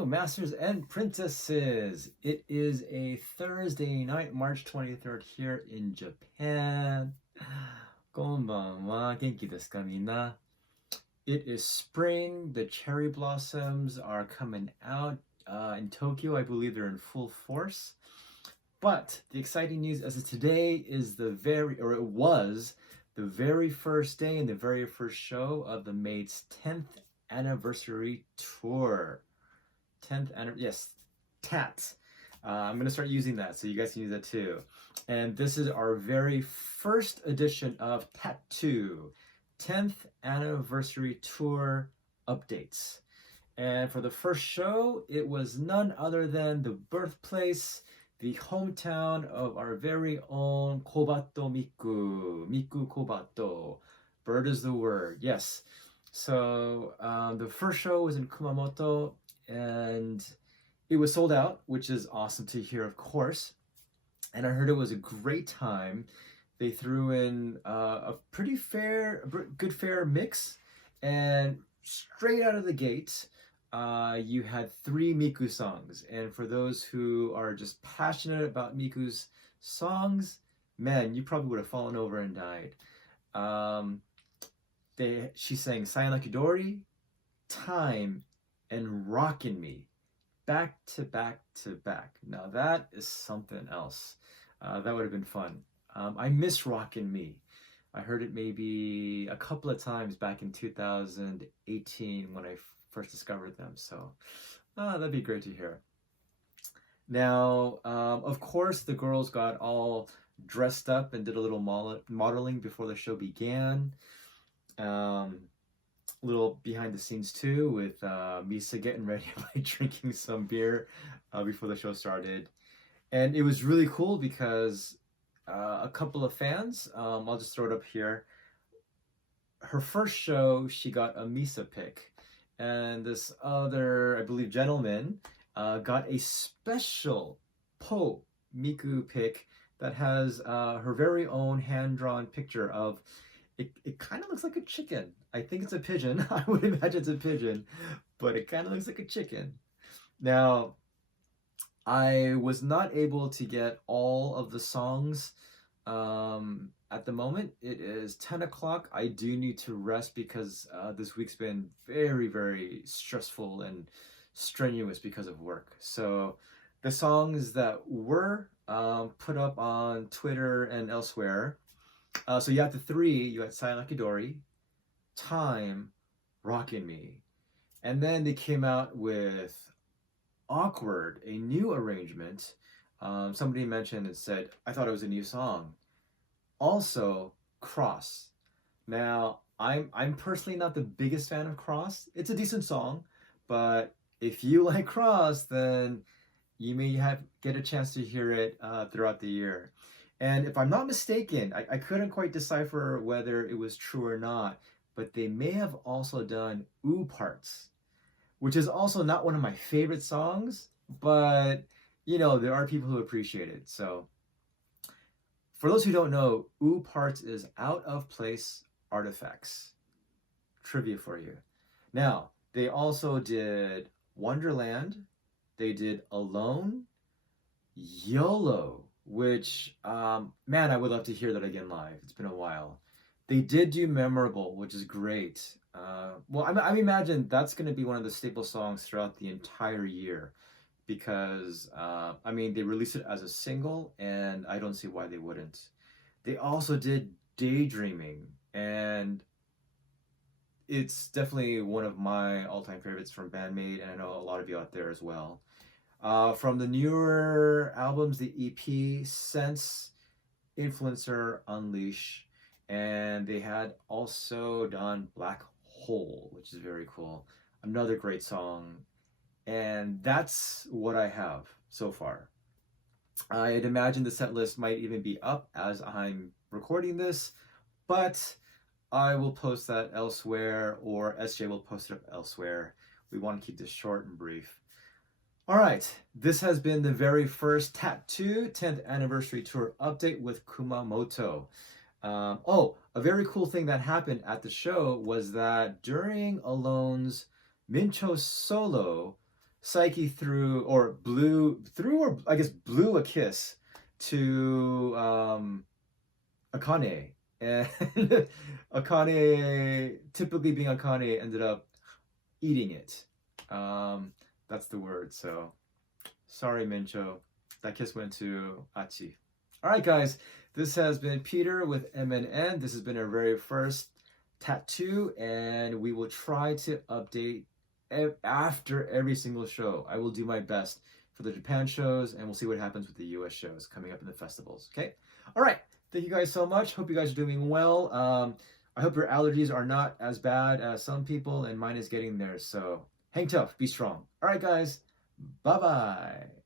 Hello, masters and princesses. It is a Thursday night, March 23rd here in Japan. こんばんは。元気ですか、みんな? It is spring. The cherry blossoms are coming out in Tokyo. I believe they're in full force. But the exciting news as of today is it was the very first day and the very first show of the Maid's 10th anniversary tour. 10th anniversary, yes, TAT. I'm going to start using that so you guys can use that too. And this is our very first edition of TAT 2, 10th anniversary tour updates. And for the first show, it was none other than the birthplace, the hometown of our very own Kobato Miku. Miku Kobato. Bird is the word, yes. So the first show was in Kumamoto, and it was sold out, which is awesome to hear, of course. And I heard it was a great time. They threw in a pretty good fair mix, and straight out of the gate, you had 3 Miku songs. And for those who are just passionate about Miku's songs, man, you probably would have fallen over and died. She sang Sayonara Dori, Time, and Rockin' Me, back to back to back. Now that is something else. That would have been fun. I miss Rockin' Me. I heard it maybe a couple of times back in 2018 when I first discovered them. So that'd be great to hear. Now, of course, the girls got all dressed up and did a little modeling before the show began. Little behind the scenes too with Misa getting ready by drinking some beer before the show started. And it was really cool because a couple of fans, I'll just throw it up here. Her first show, she got a Misa pick. And this other, I believe, gentleman got a special Miku pick that has her very own hand-drawn picture of, it kind of looks like a chicken. I think it's a pigeon. I would imagine it's a pigeon, but it kind of looks like a chicken. Now, I was not able to get all of the songs at the moment. It is 10 o'clock. I do need to rest because this week's been very, very stressful and strenuous because of work. So the songs that were put up on Twitter and elsewhere, so you had the 3, you had Sayonara Dori, Time, Rockin' Me. And then they came out with Awkward, a new arrangement. Somebody mentioned and said, I thought it was a new song. Also, Cross. Now, I'm personally not the biggest fan of Cross. It's a decent song, but if you like Cross, then you may get a chance to hear it throughout the year. And if I'm not mistaken, I couldn't quite decipher whether it was true or not, but they may have also done Ooh Parts, which is also not one of my favorite songs, but, you know, there are people who appreciate it. So for those who don't know, Ooh Parts is Out of Place Artifacts. Trivia for you. Now, they also did Wonderland. They did Alone, YOLO, which, man, I would love to hear that again live. It's been a while. They did do Memorable, which is great. Well, I imagine that's going to be one of the staple songs throughout the entire year because, I mean, they released it as a single, and I don't see why they wouldn't. They also did Daydreaming, and it's definitely one of my all-time favorites from Band-Maid, and I know a lot of you out there as well. From the newer albums, the EP, Sense, Influencer, Unleash, and they had also done Black Hole, which is very cool. Another great song. And that's what I have so far. I'd imagine the set list might even be up as I'm recording this, but I will post that elsewhere, or SJ will post it up elsewhere. We want to keep this short and brief. All right, this has been the very first TAT 2 10th anniversary tour update with Kumamoto. A very cool thing that happened at the show was that during Alone's Mincho solo, Psyche threw or blew threw or I guess blew a kiss to Akane, and Akane, typically being Akane, ended up eating it. Um, that's the word. So sorry, Mincho. That kiss went to Achi. All right, guys. This has been Peter with MNN. This has been our very first tattoo, and we will try to update after every single show. I will do my best for the Japan shows, and we'll see what happens with the US shows coming up in the festivals. Okay? All right. Thank you guys so much. Hope you guys are doing well. I hope your allergies are not as bad as some people, and mine is getting there. So hang tough, be strong. All right, guys. Bye bye.